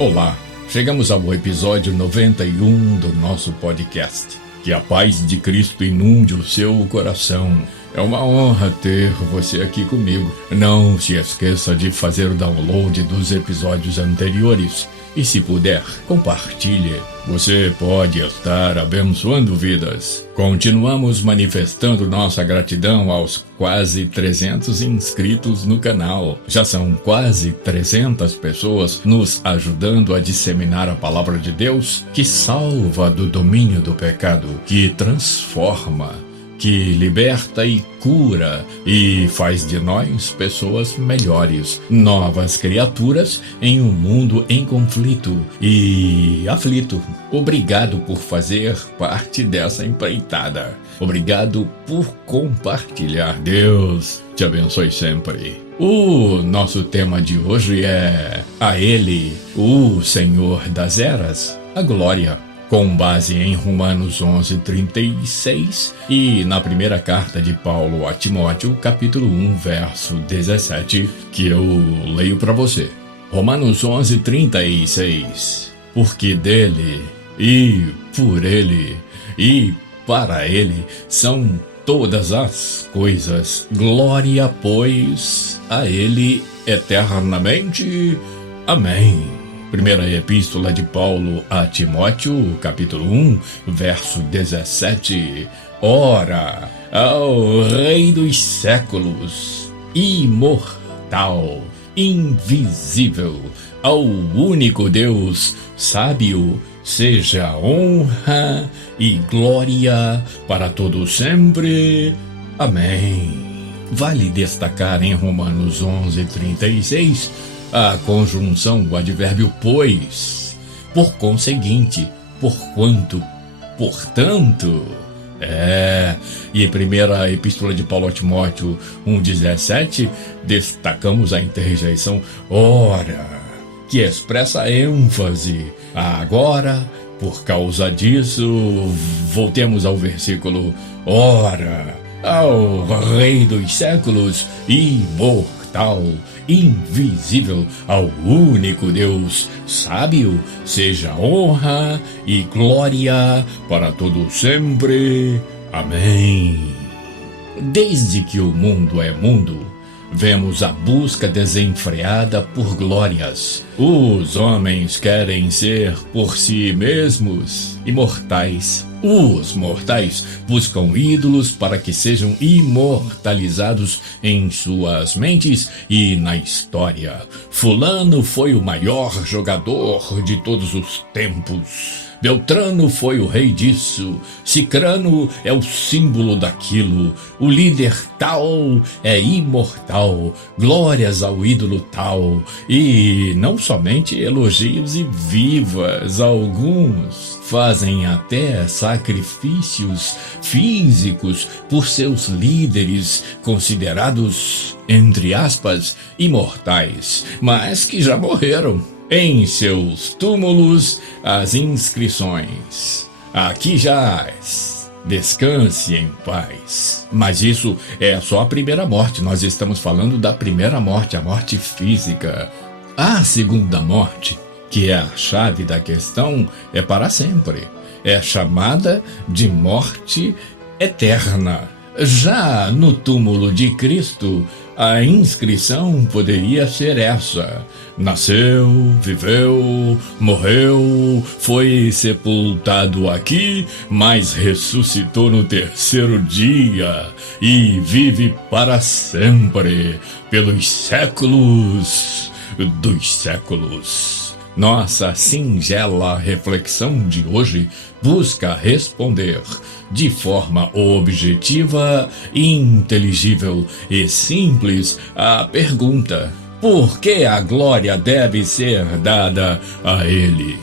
Olá, chegamos ao episódio 91 do nosso podcast. Que a paz de Cristo inunde o seu coração. É uma honra ter você aqui comigo. Não se esqueça de fazer o download dos episódios anteriores e, se puder, compartilhe. Você pode estar abençoando vidas. Continuamos manifestando nossa gratidão aos quase 300 inscritos no canal. Já são quase 300 pessoas nos ajudando a disseminar a palavra de Deus, que salva do domínio do pecado, que transforma, que liberta e cura e faz de nós pessoas melhores, novas criaturas em um mundo em conflito e aflito. Obrigado por fazer parte dessa empreitada. Obrigado por compartilhar. Deus te abençoe sempre. O nosso tema de hoje é a Ele, o Senhor das Eras, a glória. Com base em Romanos 11:36 e na primeira carta de Paulo a Timóteo, capítulo 1, verso 17, que eu leio para você. Romanos 11:36. Porque dele, e por ele, e para ele são todas as coisas. Glória, pois, a ele eternamente. Amém. Primeira Epístola de Paulo a Timóteo, capítulo 1, verso 17. Ora, ao Rei dos séculos, imortal, invisível, ao único Deus, sábio, seja honra e glória para todo sempre. Amém. Vale destacar em Romanos 11:36 a conjunção do advérbio pois, por conseguinte, porquanto, portanto. E em primeira Epístola de Paulo a Timóteo 1:17, destacamos a interjeição ora, que expressa ênfase. Agora, por causa disso, voltemos ao versículo: ora, ao Rei dos séculos, imortal, invisível, ao único Deus, sábio, seja honra e glória para todo sempre. Amém. Desde que o mundo é mundo, vemos a busca desenfreada por glórias. Os homens querem ser por si mesmos imortais. Os mortais buscam ídolos para que sejam imortalizados em suas mentes e na história. Fulano foi o maior jogador de todos os tempos. Beltrano foi o rei disso, Cicrano é o símbolo daquilo, o líder tal é imortal, glórias ao ídolo tal, e não somente elogios e vivas, alguns fazem até sacrifícios físicos por seus líderes considerados, entre aspas, imortais, mas que já morreram. Em seus túmulos, as inscrições: aqui jaz, descanse em paz. Mas isso é só a primeira morte. Nós estamos falando da primeira morte, a morte física. A segunda morte, que é a chave da questão, é para sempre. É chamada de morte eterna. Já no túmulo de Cristo, a inscrição poderia ser essa: nasceu, viveu, morreu, foi sepultado aqui, mas ressuscitou no terceiro dia e vive para sempre, pelos séculos dos séculos. Nossa singela reflexão de hoje busca responder de forma objetiva, inteligível e simples a pergunta: por que a glória deve ser dada a Ele?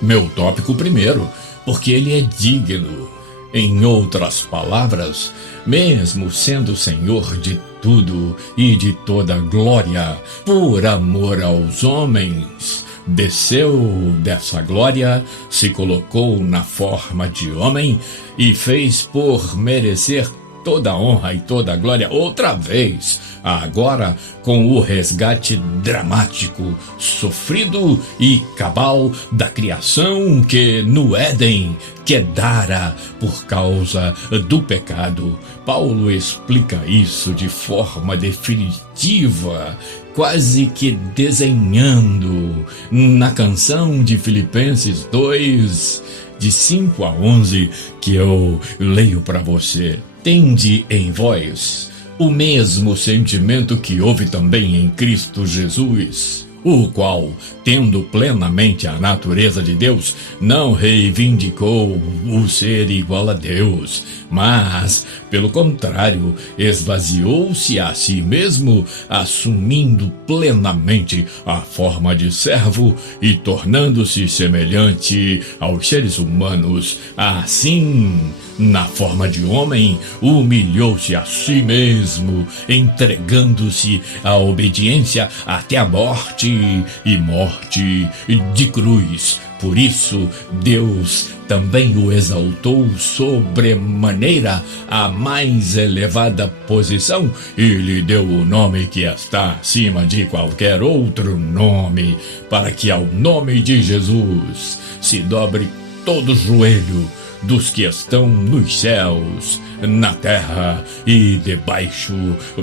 Meu tópico primeiro: porque Ele é digno. Em outras palavras, mesmo sendo Senhor de tudo e de toda glória, por amor aos homens, desceu dessa glória, se colocou na forma de homem e fez por merecer toda a honra e toda a glória outra vez, agora com o resgate dramático, sofrido e cabal da criação que no Éden quedara por causa do pecado. Paulo explica isso de forma definitiva, quase que desenhando na canção de Filipenses 2, de 5 a 11, que eu leio para você. Tende em vós o mesmo sentimento que houve também em Cristo Jesus, o qual, tendo plenamente a natureza de Deus, não reivindicou o ser igual a Deus, mas, pelo contrário, esvaziou-se a si mesmo, assumindo plenamente a forma de servo e tornando-se semelhante aos seres humanos. Assim, na forma de homem, humilhou-se a si mesmo, entregando-se à obediência até a morte e morte de cruz. Por isso, Deus também o exaltou sobremaneira à mais elevada posição e lhe deu o nome que está acima de qualquer outro nome, para que ao nome de Jesus se dobre todo joelho dos que estão nos céus, na terra e debaixo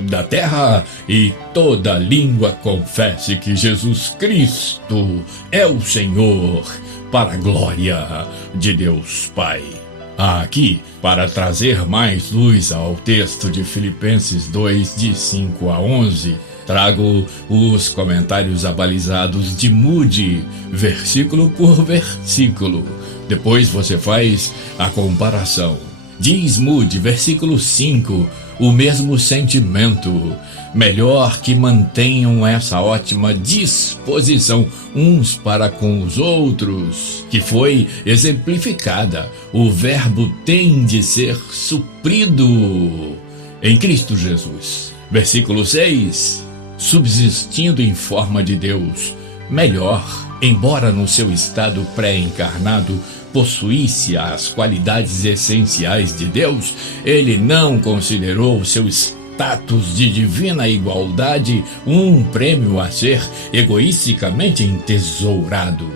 da terra, e toda língua confesse que Jesus Cristo é o Senhor, para a glória de Deus Pai. Aqui, para trazer mais luz ao texto de Filipenses 2, de 5 a 11, trago os comentários abalizados de Moody, versículo por versículo. Depois você faz a comparação. Diz Moody, versículo 5, o mesmo sentimento. Melhor que mantenham essa ótima disposição uns para com os outros, que foi exemplificada. O verbo tem de ser suprido em Cristo Jesus. Versículo 6, subsistindo em forma de Deus, melhor, embora no seu estado pré-encarnado possuísse as qualidades essenciais de Deus, ele não considerou seu status de divina igualdade um prêmio a ser egoisticamente entesourado.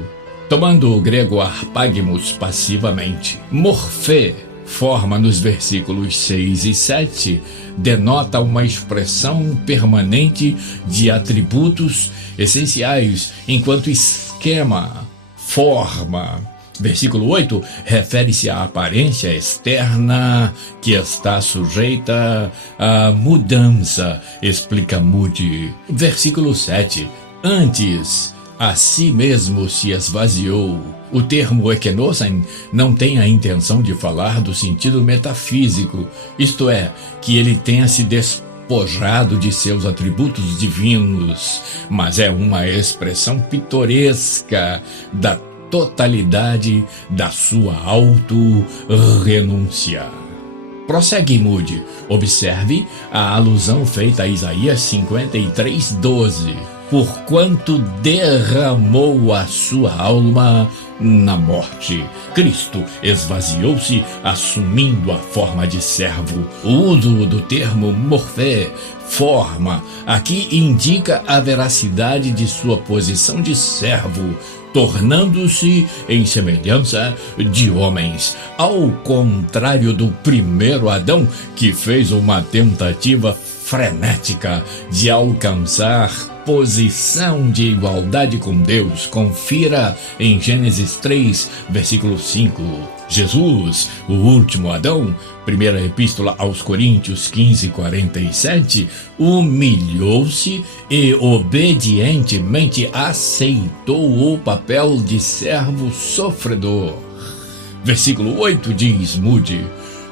Tomando o grego arpagmos passivamente, morfé, forma nos versículos 6 e 7, denota uma expressão permanente de atributos essenciais, enquanto esquema, forma. Versículo 8 refere-se à aparência externa que está sujeita à mudança, explica Moody. Versículo 7, antes a si mesmo se esvaziou. O termo ekenosen não tem a intenção de falar do sentido metafísico, isto é, que ele tenha se despojado de seus atributos divinos, mas é uma expressão pitoresca da totalidade da sua auto-renúncia. Prossegue Moody. Observe a alusão feita a Isaías 53:12. Porquanto derramou a sua alma na morte, Cristo esvaziou-se assumindo a forma de servo. O uso do termo morfé, forma, aqui indica a veracidade de sua posição de servo, tornando-se em semelhança de homens, ao contrário do primeiro Adão, que fez uma tentativa frenética de alcançar posição de igualdade com Deus. Confira em Gênesis 3, versículo 5. Jesus, o último Adão, primeira epístola aos Coríntios 15:47, humilhou-se e obedientemente aceitou o papel de servo sofredor. Versículo 8 diz Moody: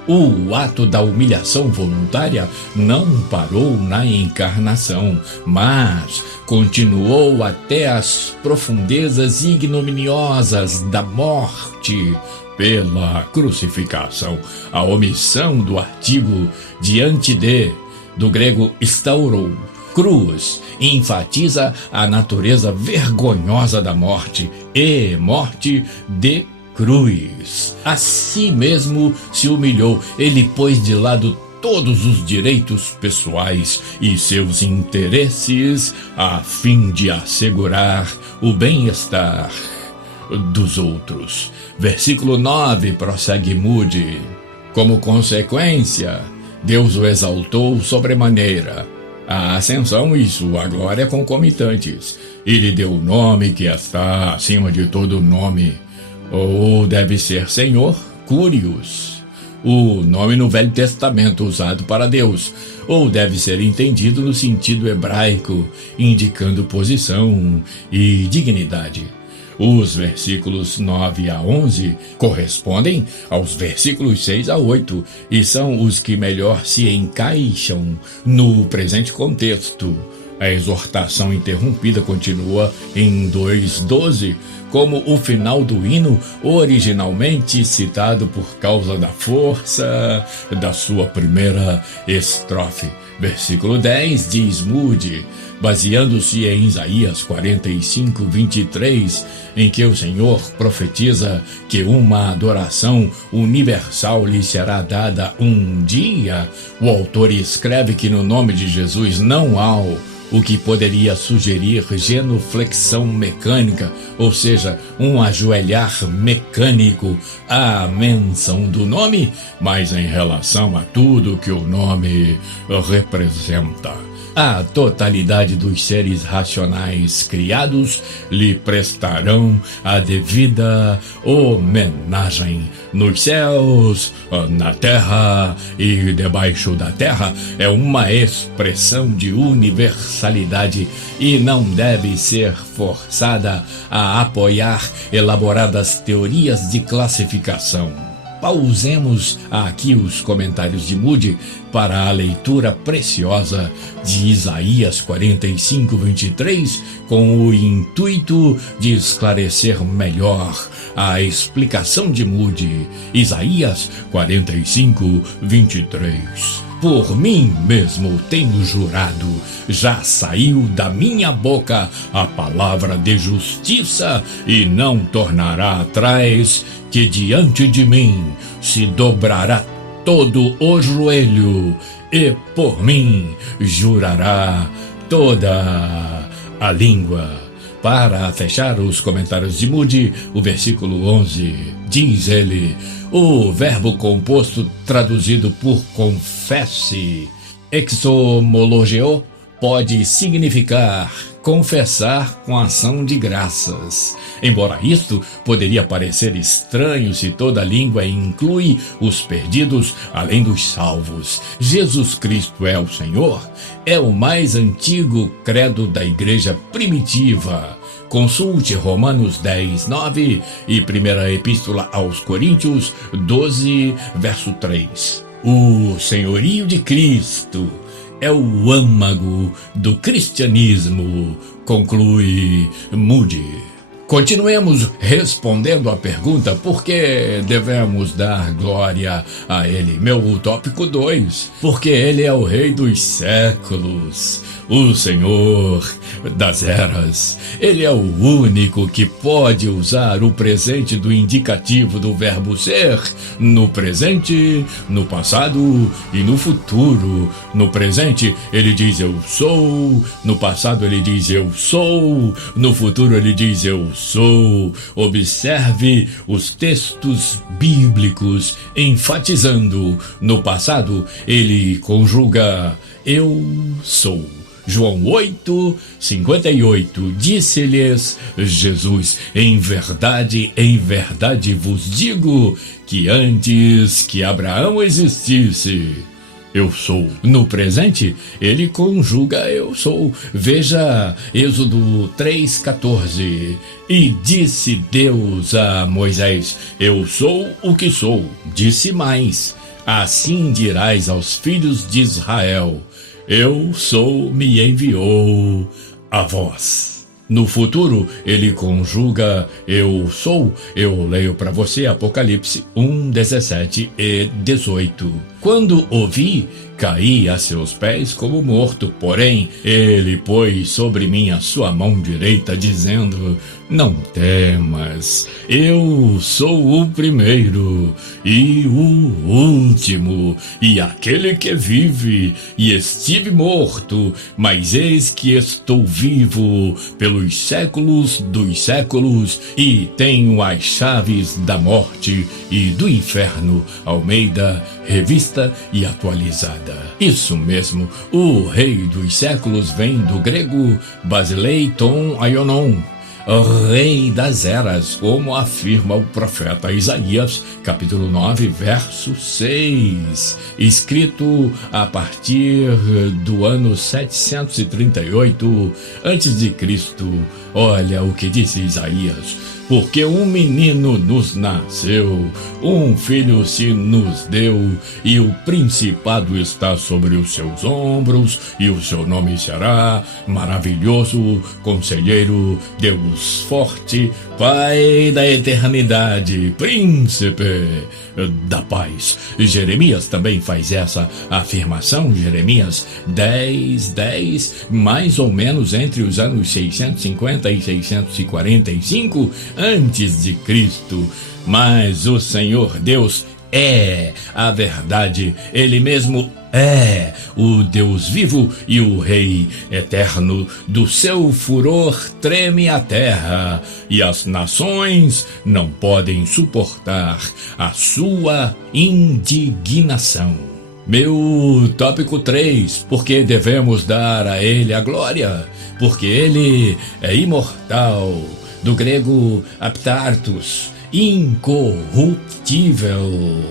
o ato da humilhação voluntária não parou na encarnação, mas continuou até as profundezas ignominiosas da morte pela crucificação. A omissão do artigo diante de, do grego staurou, cruz, enfatiza a natureza vergonhosa da morte e morte de cruz. A si mesmo se humilhou, ele pôs de lado todos os direitos pessoais e seus interesses a fim de assegurar o bem-estar dos outros. Versículo 9, prossegue Moody. Como consequência, Deus o exaltou sobremaneira. A ascensão e sua glória concomitantes. E lhe deu o nome que está acima de todo nome. Ou deve ser Senhor, Curios, o nome no Velho Testamento usado para Deus, ou deve ser entendido no sentido hebraico, indicando posição e dignidade. Os versículos 9 a 11 correspondem aos versículos 6 a 8 e são os que melhor se encaixam no presente contexto. A exortação interrompida continua em 2:12, como o final do hino originalmente citado por causa da força da sua primeira estrofe. Versículo 10 diz Moody, baseando-se em Isaías 45:23, em que o Senhor profetiza que uma adoração universal lhe será dada um dia. O autor escreve que no nome de Jesus não há o que poderia sugerir genuflexão mecânica, ou seja, um ajoelhar mecânico à menção do nome, mas em relação a tudo que o nome representa. A totalidade dos seres racionais criados lhe prestarão a devida homenagem. Nos céus, na terra e debaixo da terra é uma expressão de universalidade e não deve ser forçada a apoiar elaboradas teorias de classificação. Pausemos aqui os comentários de Moody para a leitura preciosa de Isaías 45:23, com o intuito de esclarecer melhor a explicação de Moody. Isaías 45:23. Por mim mesmo tenho jurado, já saiu da minha boca a palavra de justiça e não tornará atrás, que diante de mim se dobrará todo o joelho e por mim jurará toda a língua. Para fechar os comentários de Moody, o versículo 11, diz ele, o verbo composto traduzido por confesse, exomologeo, pode significar confessar com ação de graças. Embora isto poderia parecer estranho se toda língua inclui os perdidos além dos salvos. Jesus Cristo é o Senhor, é o mais antigo credo da igreja primitiva. Consulte Romanos 10:9 e primeira epístola aos Coríntios 12, verso 3. O senhorio de Cristo é o âmago do cristianismo, conclui Moody. Continuemos respondendo à pergunta por que devemos dar glória a Ele. Meu tópico 2, porque Ele é o Rei dos séculos, o Senhor das eras. Ele é o único que pode usar o presente do indicativo do verbo ser no presente, no passado e no futuro. No presente ele diz eu sou, no passado ele diz eu sou, no futuro ele diz eu sou. Observe os textos bíblicos enfatizando. No passado ele conjuga eu sou. João 8:58, disse-lhes Jesus, em verdade vos digo, que antes que Abraão existisse, eu sou. No presente, ele conjuga eu sou. Veja Êxodo 3:14. E disse Deus a Moisés, eu sou o que sou. Disse mais, assim dirás aos filhos de Israel, eu sou, me enviou a vós. No futuro, ele conjuga eu sou. Eu leio para você Apocalipse 1:17 e 18. Quando o vi, caí a seus pés como morto, porém ele pôs sobre mim a sua mão direita, dizendo: não temas, eu sou o primeiro e o último, e aquele que vive, e estive morto, mas eis que estou vivo pelos séculos dos séculos, e tenho as chaves da morte e do inferno. Almeida, revista e atualizada. Isso mesmo, o rei dos séculos vem do grego Basileiton Aionon, Rei das Eras, como afirma o profeta Isaías, capítulo 9, verso 6, escrito a partir do ano 738 a.C. Olha o que disse Isaías: porque um menino nos nasceu, um filho se nos deu, e o principado está sobre os seus ombros, e o seu nome será Maravilhoso, Conselheiro, Deus Forte, Pai da Eternidade, Príncipe da Paz. Jeremias também faz essa afirmação, Jeremias 10:10, mais ou menos entre os anos 650 e 645 antes de Cristo. Mas o Senhor Deus é a verdade, ele mesmo é o Deus vivo e o Rei eterno. Do seu furor treme a terra, e as nações não podem suportar a sua indignação. Meu tópico 3, porque devemos dar a ele a glória, porque ele é imortal, do grego aptartos, incorruptível.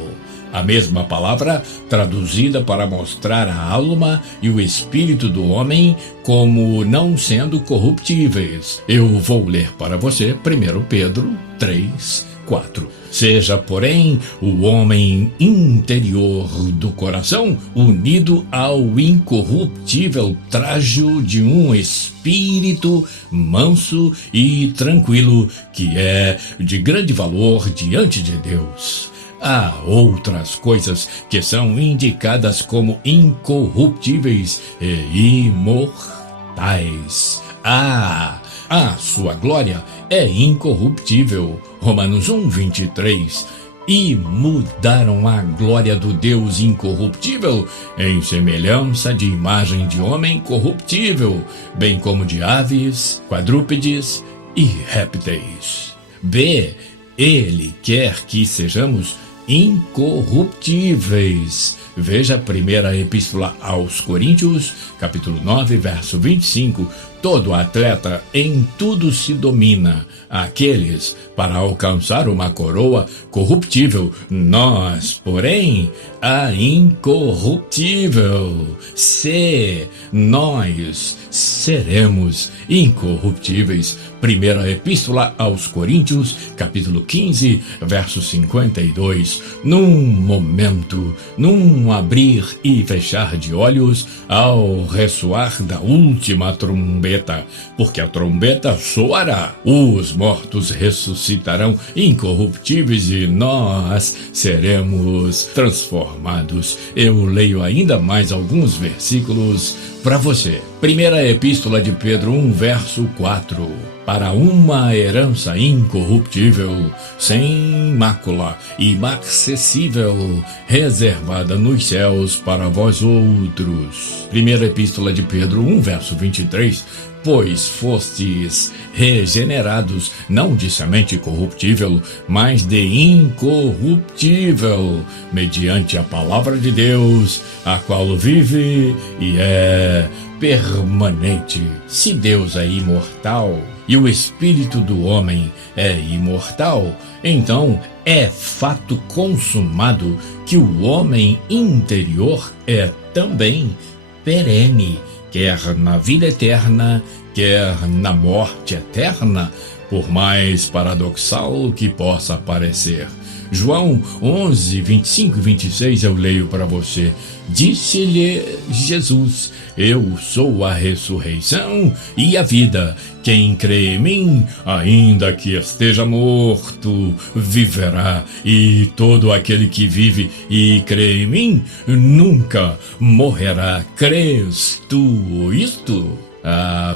A mesma palavra traduzida para mostrar a alma e o espírito do homem como não sendo corruptíveis. Eu vou ler para você 1 Pedro 3:4. Seja, porém, o homem interior do coração unido ao incorruptível trajo de um espírito manso e tranquilo, que é de grande valor diante de Deus. Há outras coisas que são indicadas como incorruptíveis e imortais. A sua glória é incorruptível. Romanos 1:23. E mudaram a glória do Deus incorruptível em semelhança de imagem de homem corruptível, bem como de aves, quadrúpedes e répteis. B. Ele quer que sejamos incorruptíveis. Veja a primeira epístola aos Coríntios, capítulo 9, verso 25. Todo atleta em tudo se domina, aqueles para alcançar uma coroa corruptível, nós, porém, a incorruptível. Se nós seremos incorruptíveis. Primeira epístola aos Coríntios, capítulo 15, verso 52. Num momento, num abrir e fechar de olhos, ao ressoar da última trombeta, porque a trombeta soará, os mortos ressuscitarão incorruptíveis e nós seremos transformados. Eu leio ainda mais alguns versículos para você. Primeira epístola de Pedro 1, verso 4. Para uma herança incorruptível, sem mácula, imarcessível, reservada nos céus para vós outros. Primeira epístola de Pedro 1, verso 23. Pois fostes regenerados, não de semente corruptível, mas de incorruptível, mediante a palavra de Deus, a qual vive e é permanente. Se Deus é imortal e o espírito do homem é imortal, então é fato consumado que o homem interior é também perene, quer na vida eterna, quer na morte eterna, por mais paradoxal que possa parecer. João 11, 25 e 26 eu leio para você. Disse-lhe Jesus: eu sou a ressurreição e a vida. Quem crê em mim, ainda que esteja morto, viverá. E todo aquele que vive e crê em mim, nunca morrerá. Crês tu isto?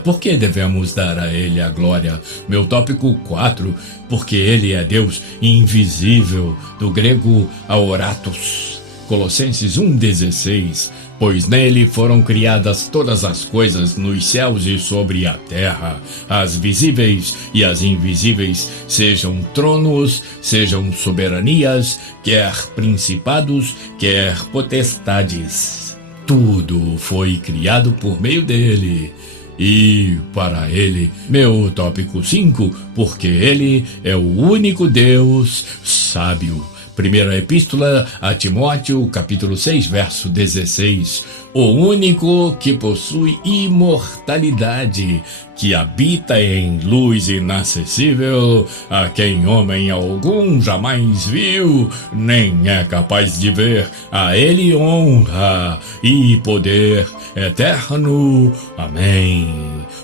Por que devemos dar a ele a glória? Meu tópico 4, porque ele é Deus invisível, do grego aoratos. Colossenses 1,16, pois nele foram criadas todas as coisas nos céus e sobre a terra, as visíveis e as invisíveis, sejam tronos, sejam soberanias, quer principados, quer potestades. Tudo foi criado por meio dele e para ele. Meu tópico 5, porque ele é o único Deus sábio. Primeira Epístola a Timóteo, capítulo 6, verso 16. O único que possui imortalidade, que habita em luz inacessível, a quem homem algum jamais viu, nem é capaz de ver. A ele honra e poder eterno. Amém.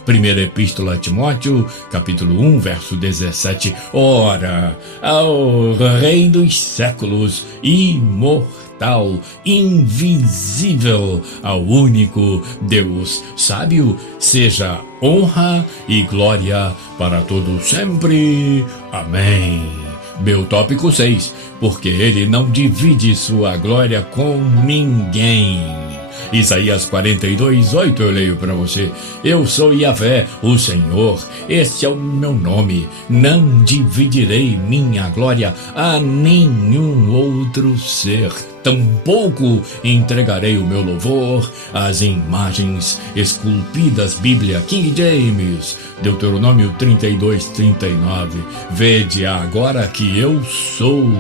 Primeira Epístola a Timóteo, capítulo 1, verso 17. Ora, ao Rei dos séculos, imortal, invisível, ao único Deus sábio, seja honra e glória para todos sempre. Amém. Meu tópico 6, porque ele não divide sua glória com ninguém. Isaías 42, 8 eu leio para você. Eu sou Yahvé, o Senhor, este é o meu nome. Não dividirei minha glória a nenhum outro ser. Tampouco entregarei o meu louvor às imagens esculpidas. Bíblia King James, Deuteronômio 32, 39. Vede agora que eu sou,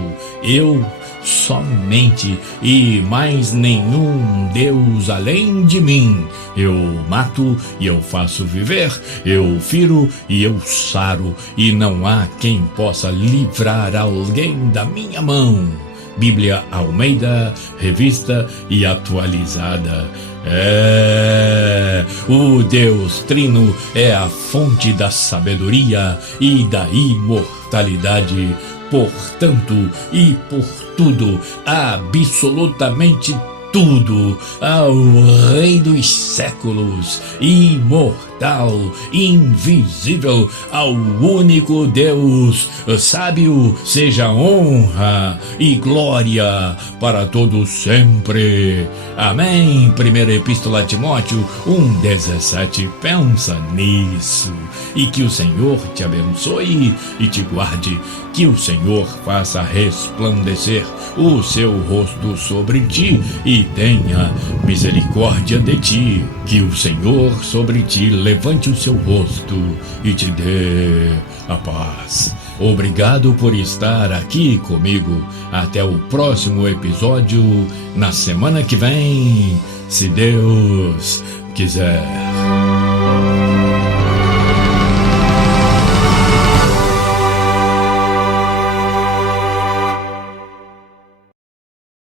eu somente, e mais nenhum Deus além de mim. Eu mato e eu faço viver, eu firo e eu saro, e não há quem possa livrar alguém da minha mão. Bíblia Almeida, revista e atualizada. O Deus Trino é a fonte da sabedoria e da imortalidade. Portanto, e por tudo, absolutamente tudo, ao Rei dos séculos, imortal, invisível, ao único Deus sábio, seja honra e glória para todos sempre. Amém. Primeira Epístola a Timóteo 1,17. Pensa nisso, e que o Senhor te abençoe e te guarde, que o Senhor faça resplandecer o seu rosto sobre ti e tenha misericórdia de ti, que o Senhor sobre ti levante o seu rosto e te dê a paz. Obrigado por estar aqui comigo. Até o próximo episódio, na semana que vem, se Deus quiser.